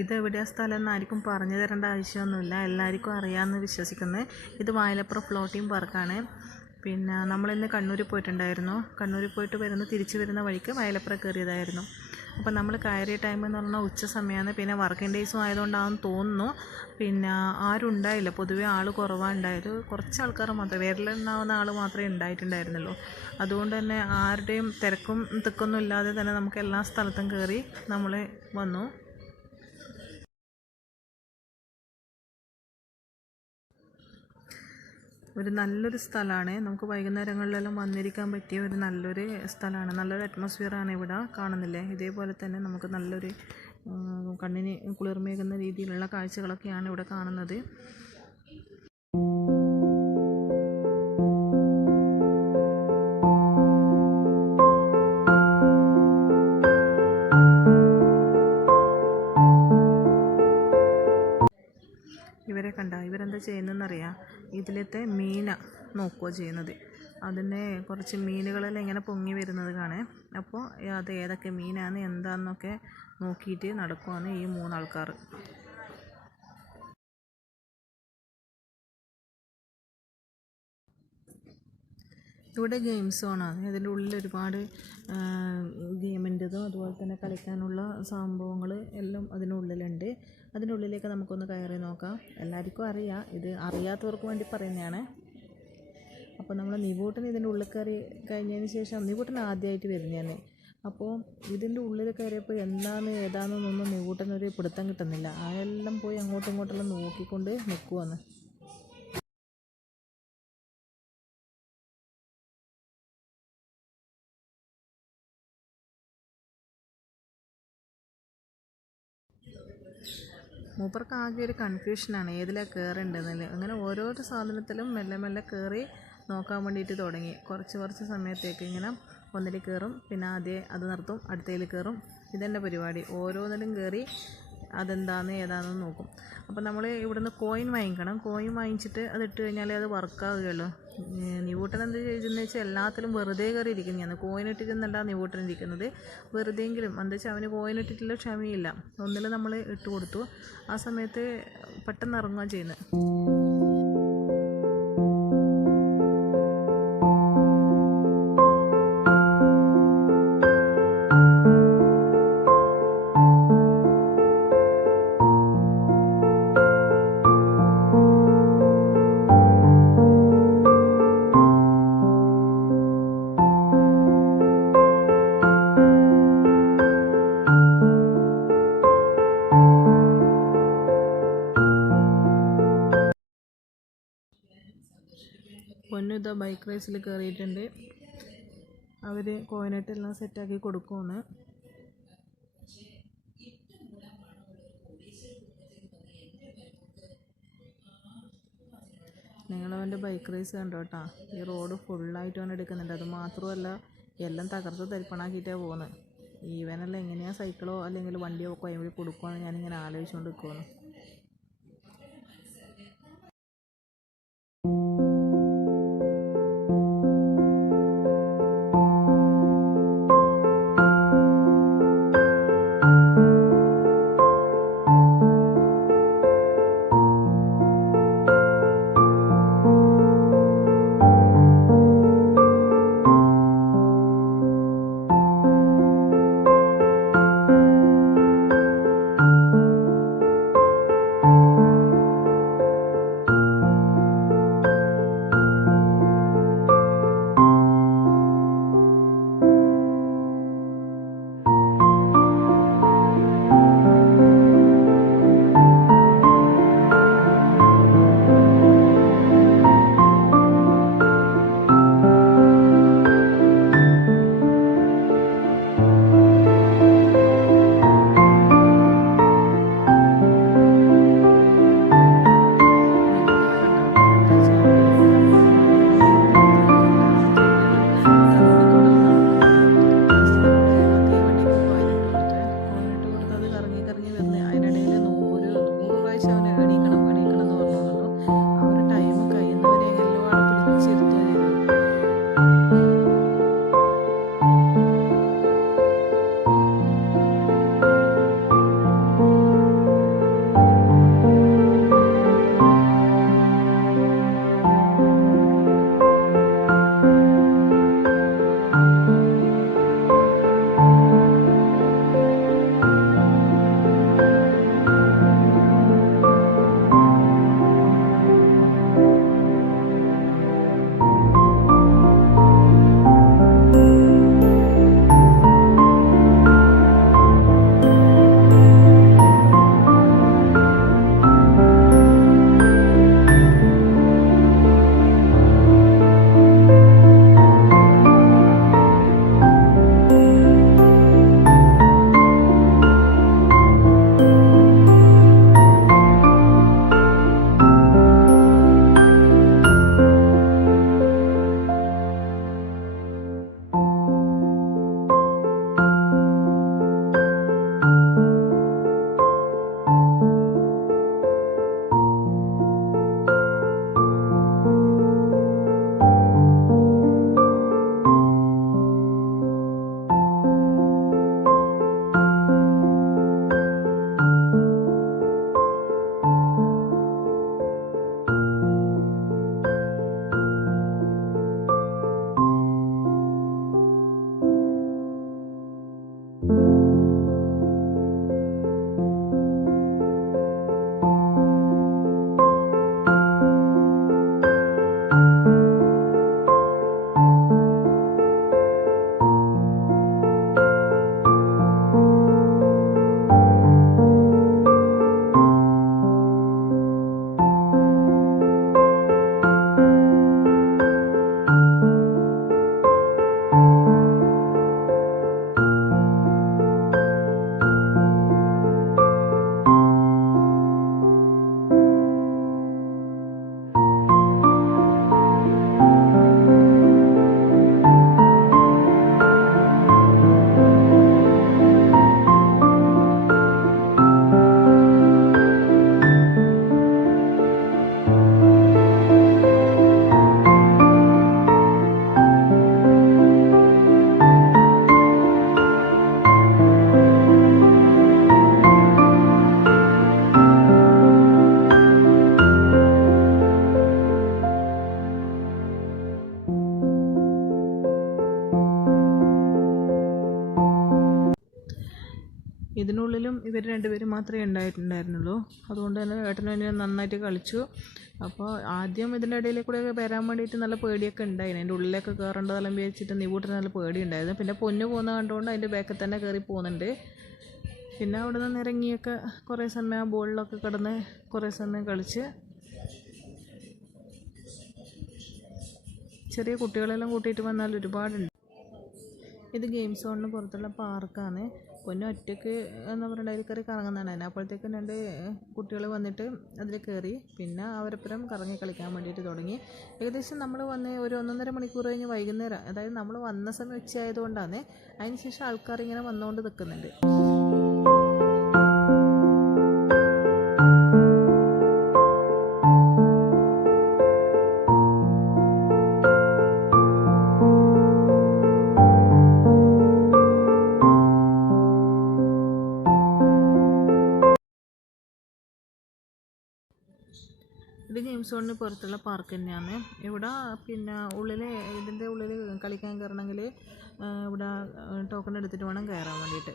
ഇതെവിടെയാണ് സ്ഥലം എന്ന് ആർക്കും പറഞ്ഞു തരേണ്ട ആവശ്യമൊന്നുമില്ല, എല്ലാവർക്കും അറിയാമെന്ന് വിശ്വസിക്കുന്നത്. ഇത് വായിലപ്പുറം ഫ്ലോട്ടിംഗ് പാർക്കാണ്. പിന്നെ നമ്മളിന്ന് കണ്ണൂരിൽ പോയിട്ടുണ്ടായിരുന്നു. കണ്ണൂരിൽ പോയിട്ട് തിരിച്ചു വരുന്ന വഴിക്ക് വയലപ്പുറം കയറിയതായിരുന്നു. അപ്പോൾ നമ്മൾ കയറിയ ടൈം എന്ന് പറഞ്ഞാൽ ഉച്ച സമയമാണ്. പിന്നെ വർക്കിംഗ് ഡേയ്സും ആയതുകൊണ്ടാണെന്ന് തോന്നുന്നു. പിന്നെ ആരും ഉണ്ടായില്ല, പൊതുവേ ആൾ കുറവാണ് ഉണ്ടായത്. കുറച്ച് ആൾക്കാർ മാത്രമേ, വിരലുണ്ടാവുന്ന ആൾ മാത്രമേ ഉണ്ടായിട്ടുണ്ടായിരുന്നുള്ളൂ. അതുകൊണ്ട് തന്നെ ആരുടെയും തിരക്കും തിക്കൊന്നും ഇല്ലാതെ തന്നെ നമുക്ക് എല്ലാ സ്ഥലത്തും കയറി നമ്മൾ വന്നു. ഒരു നല്ലൊരു സ്ഥലമാണ്. നമുക്ക് വൈകുന്നേരങ്ങളിലെല്ലാം വന്നിരിക്കാൻ പറ്റിയ ഒരു നല്ലൊരു സ്ഥലമാണ്. നല്ലൊരു അറ്റ്മോസ്ഫിയറാണ് ഇവിടെ കാണുന്നില്ലേ. ഇതേപോലെ തന്നെ നമുക്ക് നല്ലൊരു കണ്ണിന് കുളിർമേകുന്ന രീതിയിലുള്ള കാഴ്ചകളൊക്കെയാണ് ഇവിടെ കാണുന്നത്. ഇവരെ കണ്ട, ഇവരെന്താ ചെയ്യുന്നതെന്നറിയാം? ഇതിലത്തെ മീന നോക്കുക ചെയ്യുന്നത്. അതിനെ കുറച്ച് മീനുകളെല്ലാം ഇങ്ങനെ പൊങ്ങി വരുന്നത് കാണേ. അപ്പോൾ അത് ഏതൊക്കെ മീനാണ് എന്താണെന്നൊക്കെ നോക്കിയിട്ട് നടക്കുവാണ് ഈ 3 ആൾക്കാർ. ഇവിടെ ഗെയിം സോണാണ്. ഇതിൻ്റെ ഉള്ളിൽ ഒരുപാട് ഗെയിമിൻ്റെതും അതുപോലെ തന്നെ കളിക്കാനുള്ള സംഭവങ്ങൾ എല്ലാം അതിനുള്ളിലുണ്ട്. അതിൻ്റെ ഉള്ളിലേക്ക് നമുക്കൊന്ന് കയറി നോക്കാം. എല്ലാവർക്കും അറിയാം, ഇത് അറിയാത്തവർക്ക് വേണ്ടി പറയുന്നതാണ്. അപ്പോൾ നമ്മൾ നിവൂട്ടൻ ഇതിൻ്റെ ഉള്ളിൽ കയറി കഴിഞ്ഞതിന് ശേഷം, നിവൂട്ടൻ ആദ്യമായിട്ട് വരുന്നതാണ്. അപ്പോൾ ഇതിൻ്റെ ഉള്ളിൽ കയറിയപ്പോൾ എന്താണ് ഏതാണെന്നൊന്നും നിവൂട്ടനൊരു പിടുത്തം കിട്ടുന്നില്ല. അതെല്ലാം പോയി അങ്ങോട്ടും ഇങ്ങോട്ടെല്ലാം നോക്കിക്കൊണ്ട് നിൽക്കുവാണ്. മൂപ്പർക്ക് ആകെ ഒരു കൺഫ്യൂഷനാണ് ഏതിലാണ് കയറേണ്ടതെന്നല്ലേ. അങ്ങനെ ഓരോരോ സാധനത്തിലും മെല്ലെ മെല്ലെ കയറി നോക്കാൻ വേണ്ടിയിട്ട് തുടങ്ങി. കുറച്ച് സമയത്തേക്ക് ഇങ്ങനെ ഒന്നിൽ കയറും, പിന്നെ ആദ്യം അത് നിർത്തും, അടുത്തതിൽ കയറും. ഇതെന്നെ പരിപാടി. ഓരോന്നിലും കയറി അതെന്താണെന്ന് ഏതാണെന്ന് നോക്കും. അപ്പോൾ നമ്മൾ ഇവിടുന്ന് കോയിൻ വാങ്ങിക്കണം. കോയിൻ വാങ്ങിച്ചിട്ട് അത് ഇട്ട് കഴിഞ്ഞാലേ അത് വർക്കാവുകയുള്ളൂ. നിവൂട്ടൻ എന്ത് ചെയ്തെന്ന് വെച്ചാൽ എല്ലാത്തിലും വെറുതെ കയറി ഇരിക്കുന്നതാണ്. കോയിൻ ഇട്ടിരുന്നല്ല നിവൂട്ടൻ ഇരിക്കുന്നത്, വെറുതെയെങ്കിലും. എന്താ വെച്ചാൽ അവന് കോയിൻ ഇട്ടിട്ടുള്ള ക്ഷമയില്ല. ഒന്നിൽ നമ്മൾ ഇട്ട് കൊടുത്തു. ആ സമയത്ത് പെട്ടെന്ന് ഇറങ്ങുകയാണ് ചെയ്യുന്നത്. പൊന്നു ഇതാ ബൈക്ക് റേസിൽ കയറിയിട്ടുണ്ട്. അവർ കോയിനെട്ടെല്ലാം സെറ്റാക്കി കൊടുക്കുമെന്ന്. നിങ്ങളവൻ്റെ ബൈക്ക് റേസ് കണ്ടോ കേട്ടോ. ഈ റോഡ് ഫുള്ളായിട്ട് അവൻ എടുക്കുന്നുണ്ട്. അത് മാത്രമല്ല, എല്ലാം തകർത്ത് തരിപ്പണാക്കിയിട്ടാണ് പോകുന്നത്. ഈവനെല്ലാം എങ്ങനെയാണ് സൈക്കിളോ അല്ലെങ്കിൽ വണ്ടിയോ ഒക്കെ അതിൽ കൊടുക്കുമെന്ന് ഞാനിങ്ങനെ ആലോചിച്ചുകൊണ്ട് നിൽക്കുമെന്ന്. ഇവർ രണ്ടുപേരും മാത്രമേ ഉണ്ടായിട്ടുണ്ടായിരുന്നുള്ളൂ. അതുകൊണ്ട് തന്നെ ഏട്ടനും അനിയനും നന്നായിട്ട് കളിച്ചു. അപ്പോൾ ആദ്യം ഇതിൻ്റെ ഇടയിൽ കൂടെ വരാൻ വേണ്ടിയിട്ട് നല്ല പേടിയൊക്കെ ഉണ്ടായിരുന്നു. അതിൻ്റെ ഉള്ളിലൊക്കെ കയറേണ്ടതെല്ലാം വിചാരിച്ചിട്ട് നിവൂട്ടിന് നല്ല പേടിയുണ്ടായിരുന്നു. പിന്നെ പൊന്നു പോകുന്നത് കണ്ടുകൊണ്ട് അതിൻ്റെ ബാക്കിൽ തന്നെ കയറി പോകുന്നുണ്ട്. പിന്നെ അവിടെ നിന്ന് ഇറങ്ങിയൊക്കെ കുറേ സമയം ആ ബോളിലൊക്കെ കിടന്ന് കുറേ സമയം കളിച്ച് ചെറിയ കുട്ടികളെല്ലാം കൂട്ടിയിട്ട് വന്നാൽ ഒരുപാടുണ്ട്. ഇത് ഗെയിം സോണിന് പുറത്തുള്ള പാർക്കാണ്. പൊന്നു ഒറ്റയ്ക്ക് എന്താ പറയുക അതിൽ കയറി കറങ്ങുന്നതാണ്. അപ്പോഴത്തേക്കും 2 കുട്ടികൾ വന്നിട്ട് അതിൽ കയറി പിന്നെ അവരപ്പുറം കറങ്ങി കളിക്കാൻ വേണ്ടിയിട്ട് തുടങ്ങി. ഏകദേശം നമ്മൾ വന്ന് ഒരു 1.5 മണിക്കൂർ കഴിഞ്ഞ് വൈകുന്നേരം, അതായത് നമ്മൾ വന്ന സമയം ഉച്ചയായതുകൊണ്ടാണ്. അതിന് ശേഷം ആൾക്കാർ ഇങ്ങനെ വന്നുകൊണ്ട് നിൽക്കുന്നുണ്ട്. ഇത് ഗെയിം സോണിന് പുറത്തുള്ള പാർക്ക് തന്നെയാണ്. ഇവിടെ പിന്നെ ഇതിൻ്റെ ഉള്ളിൽ കളിക്കാൻ കയറണമെങ്കിൽ ഇവിടെ ടോക്കൺ എടുത്തിട്ട് വേണം കയറാൻ വേണ്ടിയിട്ട്.